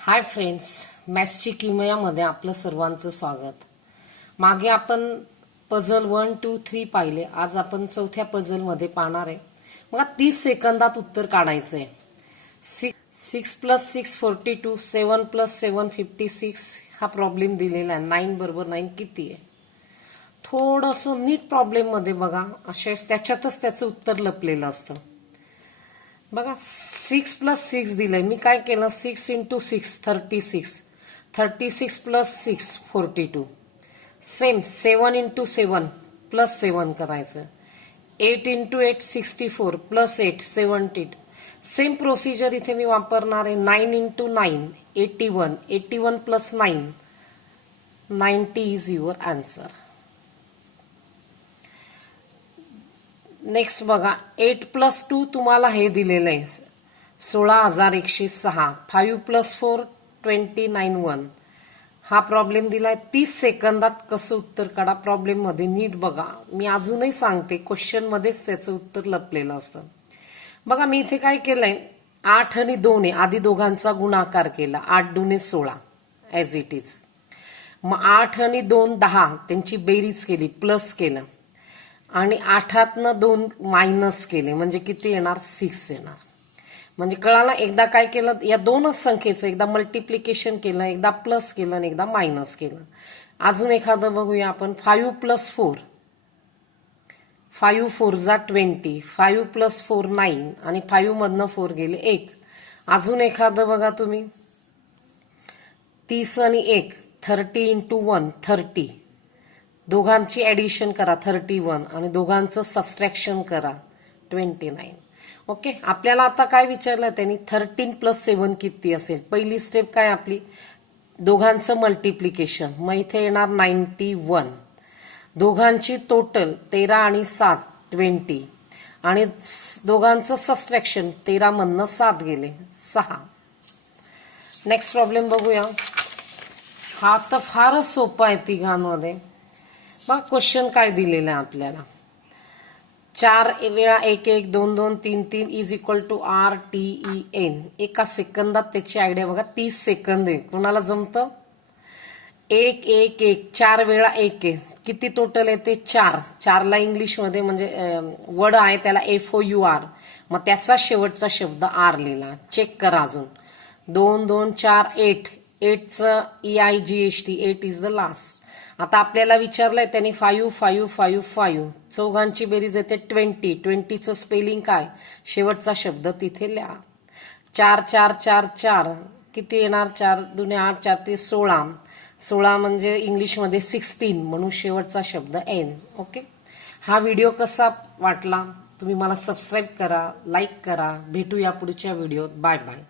Hi friends, मॅथ्सची किमयामध्ये आपलं सर्वांचं स्वागत। मागे आपण पझल 1, 2, 3 पाहिले। आज आपण चौथ्या पझलमध्ये पाहणार आहे। मग 30 सेकंदात उत्तर काढायचं आहे। 6 + 6 42, 7 + 7 56 हा प्रॉब्लेम दिलेला आहे। 9 बरोबर 9 किती आहे? थोडंसं नीट प्रॉब्लेम मध्ये बघा, अशा त्याच्यातच त्याचं उत्तर लपलेलं असतं। बघा 6 + 6 दिलंय। मी काय केलं, 6 × 6 36, 36 + 6 42, सेम 7 × 7 + 7 करायचं, 8 × 8 64 + 8 70। सेम प्रोसिजर इथे मी वापरणार आहे। 9 × 9 81, 81 + 9 90 इज युअर आन्सर। नेक्स्ट बघा, 8 + 2 तुम्हाला हे दिलेलं आहे 16,106। 5 + 4 29,1 हा प्रॉब्लेम दिलाय। 30 सेकंदात कसं उत्तर काढा। प्रॉब्लेम मध्ये नीट बघा, मी अजूनही सांगते, क्वेश्चन मध्येच त्याचं उत्तर लपलेलं असतं। बघा मी इथे काय केलंय, 8 आणि 2 आहे, आधी दोघांचा गुणाकार केला, 8 × 2 = 16 ॲज इट इज। मग 8 आणि 2 10, त्यांची बेरीज केली, प्लस केलं, आणि 8तनं 2 मायनस केले, म्हणजे किती येणार? 6 येणार। म्हणजे कळालं? एकदा काय केलं, या दोनच संख्येचं एकदा मल्टिप्लिकेशन केलं, एकदा प्लस केलं आणि एकदा मायनस केलं। अजून एखादं बघूया आपण, 5 + 4, 5 4 = 20, 5 + 4 9, आणि 5 मधनं 4 गेले 1। अजून एखादं बघा तुम्ही, 30 आणि 1 30 × 1 30, दोघांची ऍडिशन करा 31, आणि दोघांचं सबस्ट्रॅक्शन करा 29। ओके, आपल्याला आता काय विचारलं त्यांनी, 13 + 7 किती असेल? पहिली स्टेप काय आपली, दोघांचं मल्टिप्लिकेशन, मग इथे येणार 91, दोघांची टोटल 13 आणि 7 20, आणि दोघांचं सबस्ट्रॅक्शन 13 मधनं 7 गेले 6। नेक्स्ट प्रॉब्लेम बघूया। हा तर फारच सोपा आहे तिघांमध्ये। मग क्वेश्चन काय दिलेलं आहे आपल्याला, 4 वेळा 1 1 2 2 3 3 इज इक्वल टू RTEN। एका सेकंदात त्याची आयडिया बघा। 30 सेकंद आहे, कोणाला जमतं? 1 1 1 4 वेळा 1 1 किती टोटल येते? 4। 4ला इंग्लिशमध्ये म्हणजे वर्ड आहे त्याला FOUR, मग त्याचा शेवटचा शब्द R लिहिला। चेक करा अजून, 2 2 4 8, 8चं EIGHT, 8 इज द लास्ट। आता आपल्याला विचारलंय त्यांनी 5 5 5 5, चौघांची बेरीज येते 20, 20चं स्पेलिंग काय? शेवटचा शब्द तिथे लिहा। 4 4 4 4 किती येणार? 4 2 8 4 ते 16, 16 म्हणजे इंग्लिशमध्ये 16, म्हणून शेवटचा शब्द N। ओके, हा व्हिडिओ कसा वाटला तुम्ही मला सबस्क्राईब करा, लाईक करा। भेटूया पुढच्या व्हिडिओत। Bye bye.